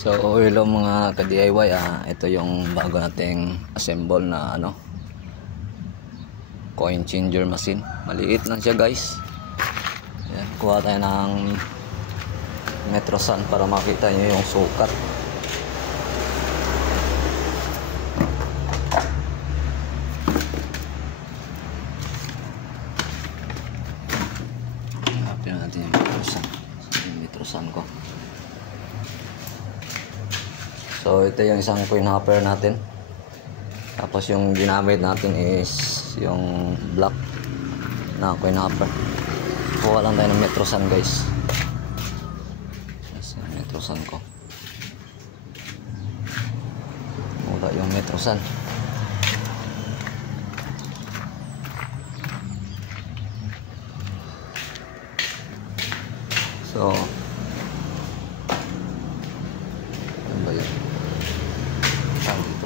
So hello mga ka-DIY, ito yung bago nating assemble na coin changer machine. Maliit lang siya guys. Ayan, kuha tayo ng Metrosan para makita nyo yung sukat. Hanapin natin yung Metrosan ko. So ito yung isang coin hopper natin. Tapos yung ginamit natin is yung black na coin hopper. Kuha lang tayo ng Metrosan guys. Yes, yung Metrosan ko. Wala yung Metrosan. So ano ba yun? Dito.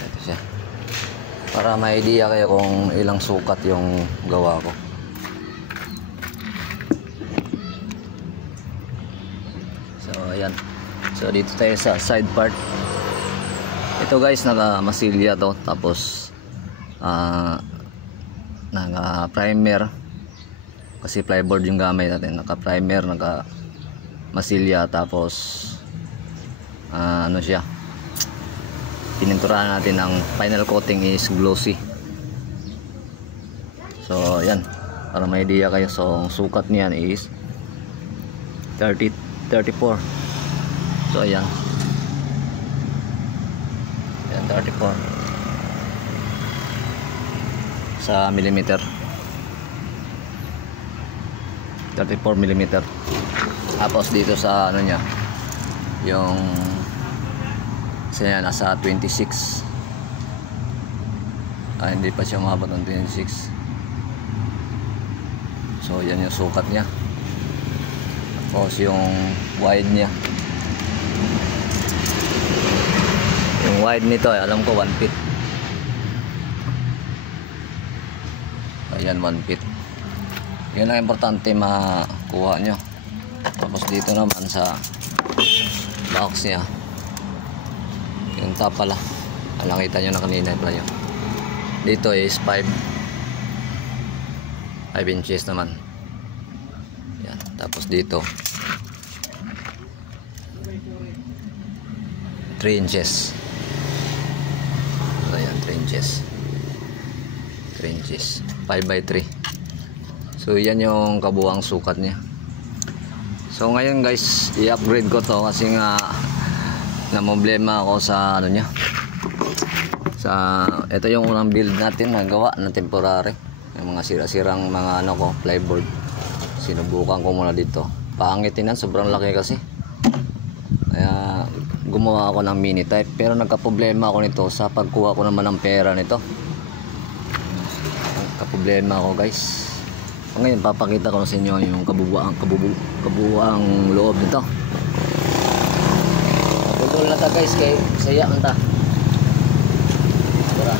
Ito siya. Para may idea kayo kung ilang sukat yung gawa ko. So ayan. So dito tayo sa side part. Ito guys, naka-masilya to. Tapos naka-primer. Kasi plyboard yung gamit natin. Naka-primer, naka-masilya. Tapos ano siya, pininturahan natin. Ang final coating is glossy. So yan, para may idea kayo. So ang sukat niyan is 34. So ayan, 34 sa millimeter, 34 millimeter. Tapos dito sa ano niya, yung siya nasa 26. Hindi pa siya umabot ng 26. So yan yung sukat niya. Tapos yung wide niya, yung wide nito alam ko 1 feet. Ayan, 1 feet. Yun ang importante makuha nyo. Tapos dito naman sa box niya, yung top pala, nakita nyo na kanina pala yun. Dito is 5 inches naman. Yan. Tapos dito 3 inches. Ayan, 3 inches. 3 inches. 5 by 3. So yan yung kabuang sukat niya. So ngayon guys, i-upgrade ko to kasi nga problema ako sa ano niya. Ito yung unang build natin, nagawa na temporary. Yung mga sira-sirang mga plyboard. Sinubukan ko muna dito. Pangit din, sobrang laki kasi. Kaya gumawa ako ng mini type, pero nagka-problema ako nito sa pagkuha ko naman ng pera nito. Nagka-problema ako guys. Ngayon papakita ko sa inyo yung kabubuang loob nito. Putol na ta guys, kay saya man ta. Tara.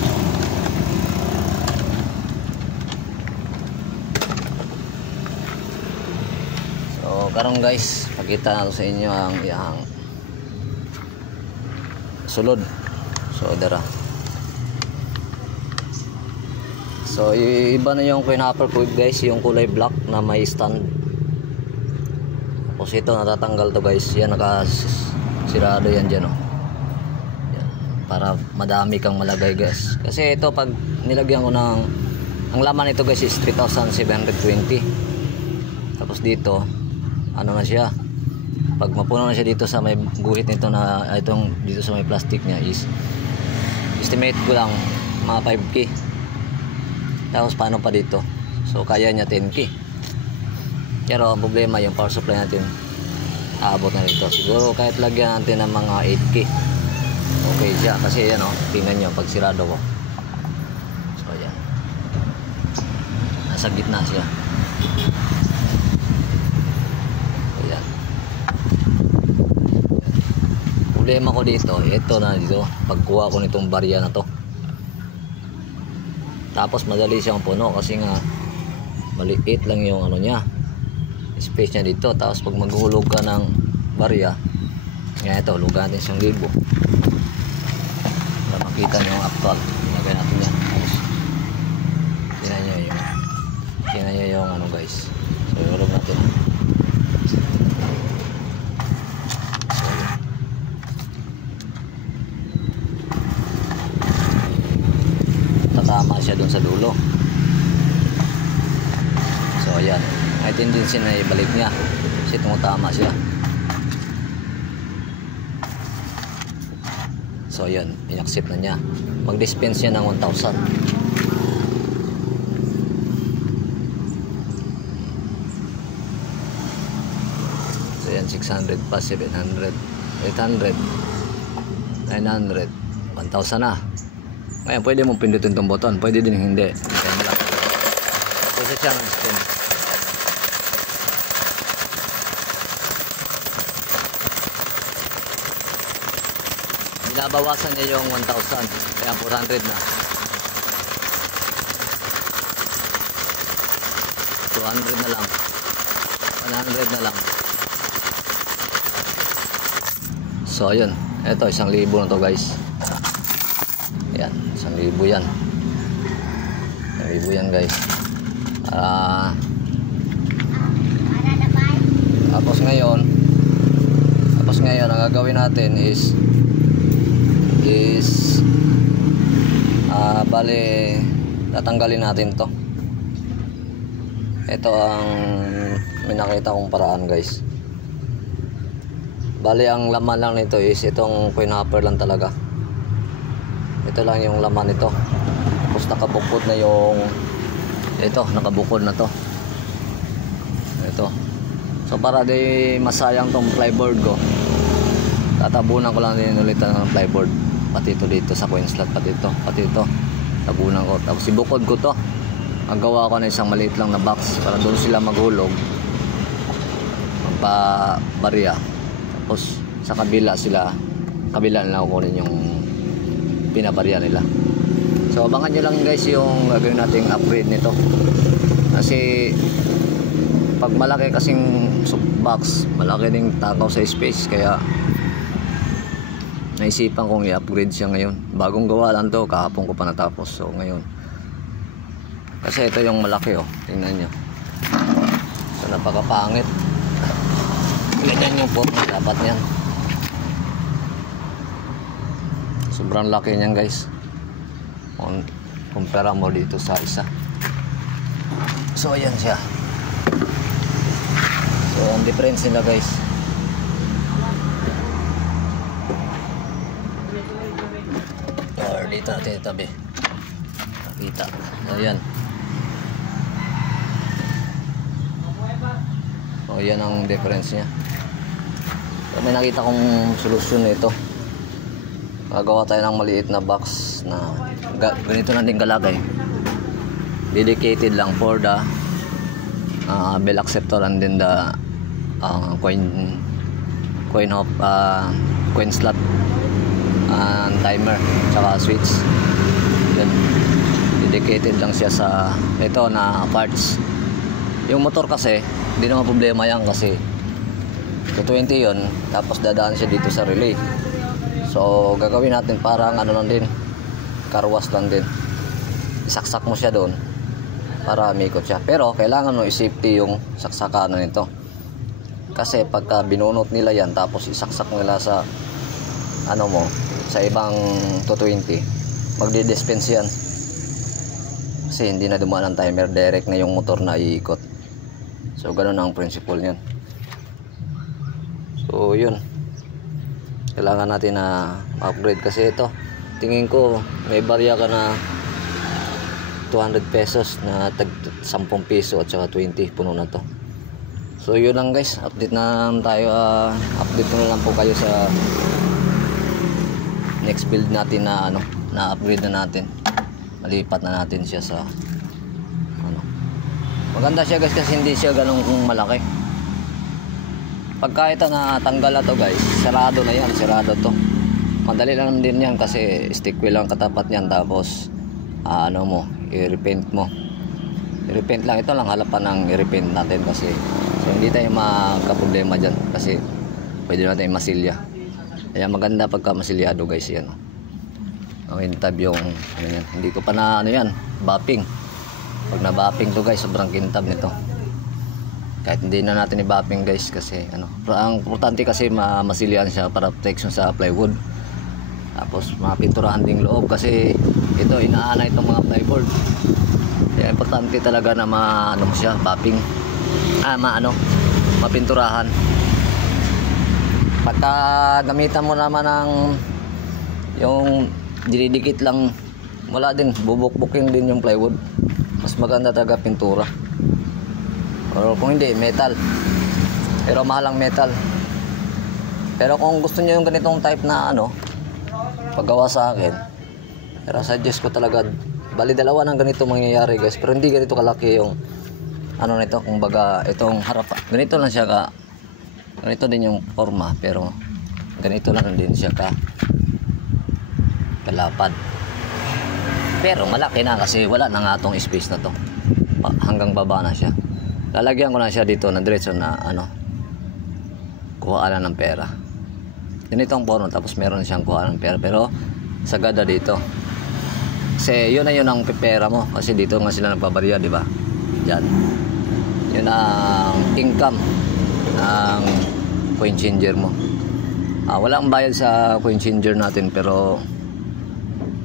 So karon guys, pakita nato sa inyo ang iyang sulod. So dara. So iba na yung coin hopper ko guys, yung kulay black na may stand. Tapos ito natatanggal to guys. Yan, nakasirado yan dyan, yan, para madami kang malagay guys. Kasi ito pag nilagyan ko ng, ang laman nito guys is 3,720. Tapos dito ano na siya, pag mapuno na siya dito sa may guhit nito na itong dito sa may plastic niya is estimate ko lang mga 5K. Tapos paano pa dito, so kaya niya 10K. Pero ang problema yung power supply natin aabot na dito. Siguro kahit lagyan natin ng mga 8K okay siya. Kasi yan tingnan nyo pag sirado ko. So yan, nasa gitna siya. So yan, problema ko dito, ito na dito pagkuha ko nitong barya na to. Tapos madali siyang puno kasi nga maliit lang yung ano niya, space niya dito. Tapos pag maghulog ka ng barya. Ngayon ito, lugan natin 1,000 para makita nyo yung actual. Ilagay natin yan. Tingnan nyo yung ano guys. So ilulog natin. Tatama siya dun sa dulo. So ayan, may tendency na ibalik niya kasi tumutama siya. So ayan, in-accept na niya. Mag-dispense niya ng 1,000. So ayan, 600 pa, 700, 800, 900, 1,000 na. Ngayon pwede mong pindutin itong button, pwede din hindi. Kaya malaki. So siya nag-dispense. Binabawasan niya yung 1,000, kaya 400 na. 200 na lang. 100 na lang. So ayun, eto 1,000 na to guys. Yan, 1,000 yan. 1,000 yan guys. Tapos ngayon ang gagawin natin is bali tatanggalin natin to. Ito ang may nakita kong paraan guys. Bali ang laman lang nito is itong coin hopper lang talaga. Ito lang yung laman nito. Tapos nakabukod na yung ito, nakabukod na to. Ito. So para di masayang tong plyboard ko, tatabunan ko lang din ulit ng plyboard. Pati ito dito sa coin slot, pati ito. Tabunan ko. Tapos ibukod ko to. Magawa ko na isang maliit lang na box para doon sila maghulog. Magpa-barya. Tapos sa kabila na kukunin yung pinabarya nila. So abangan nyo lang guys yung gagawin nating upgrade nito. Kasi pag malaki kasing box, malaki ding takaw sa space, kaya naisipan kong i-upgrade siya ngayon. Bagong gawa lang to, kahapon ko pa natapos. So ngayon, kasi ito yung malaki oh, tingnan nyo. So napakapangit. Ganyan yung form dapat niyan. Sobrang laki niyan guys. Kumpara mo dito sa isa. So ayan siya. So ang difference nila guys. Or dito natin itabi. Nakita. Ayan. So yan ang difference niya. So may nakita kong solusyon nito. Gagawa tayo ng maliit na box na ganito na din kalaki. Dedicated lang for the bell acceptor and then the coin slot and timer tsaka switch. Yan. Dedicated lang siya sa ito na parts. Yung motor kasi hindi naman problema yan kasi 220 yun, tapos dadaan siya dito sa relay. So gagawin natin parang ano lang din, carwash lang din. Isaksak mo siya doon para umikot siya, pero kailangan mo i-safety yung saksakanan nito kasi pagka binunot nila yan tapos isaksak nila sa ano mo, sa ibang 220, magdi-dispense yan kasi hindi na dumaan ang timer, direct na yung motor na iikot. So ganun ang principle niyan. So yun, kailangan natin na upgrade kasi ito tingin ko may barya ka na 200 pesos na tag 10 piso at saka 20 puno na to. So yun lang guys, update na tayo. Update ko na lang po kayo sa next build natin na ano, na upgrade na natin. Malipat na natin siya sa ano. Maganda siya guys kasi hindi siya ganun malaki. Pagka ito na tanggal na to guys, sarado na yan, sarado to. Madali lang din yan kasi stick wheel lang katapat niyan, tapos ano mo, i-repaint mo. I-repaint lang, ito lang halapan ng i-repaint natin kasi so hindi tayo magka-problema dyan kasi pwede natin masilya. Kaya maganda pagka masilyado guys yan. Ang kintab yung ano yan. Hindi ko pa na ano yan, bapping. Pag na-bapping to guys, sobrang kintab nito. Kahit hindi na natin i-bapping guys kasi ano, ang importante kasi masilyan siya para protection sa plywood. Tapos mapinturahan ding loob kasi ito inaana itong mga plyboard. Kaya importante talaga na ano siya, bapping. Mapinturahan. Pagka gamitan mo naman ng yung dinidikit lang, wala din, bubukbukin din yung plywood. Mas maganda talaga pintura. Pero kung hindi, metal. Pero mahal ang metal. Pero kung gusto niyo yung ganitong type na ano, paggawa sa akin, pero suggest ko talaga, bali dalawa ng ganito mangyayari guys. Pero hindi ganito kalaki yung ano nito, kumbaga itong harap. Ganito lang siya ganito din yung forma, pero ganito lang din siya kalapad. Pero malaki na kasi wala na nga tong space na to. Hanggang baba na siya. Lalagyan ko na siya dito na diretso na ano, kuhaan ng pera. Ganito ang forma, tapos meron siyang kuhaan ng pera, pero sagada dito. Kasi yun na yun ang pera mo, kasi dito nga sila nagbabarya, di ba? Diyan. Yun ang income ng coin changer mo. Walang bayad sa coin changer natin, pero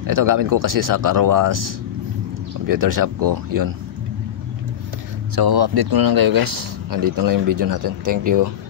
ito gamit ko kasi sa car wash, computer shop ko, yun. So update ko na lang kayo guys. Nandito lang yung video natin. Thank you.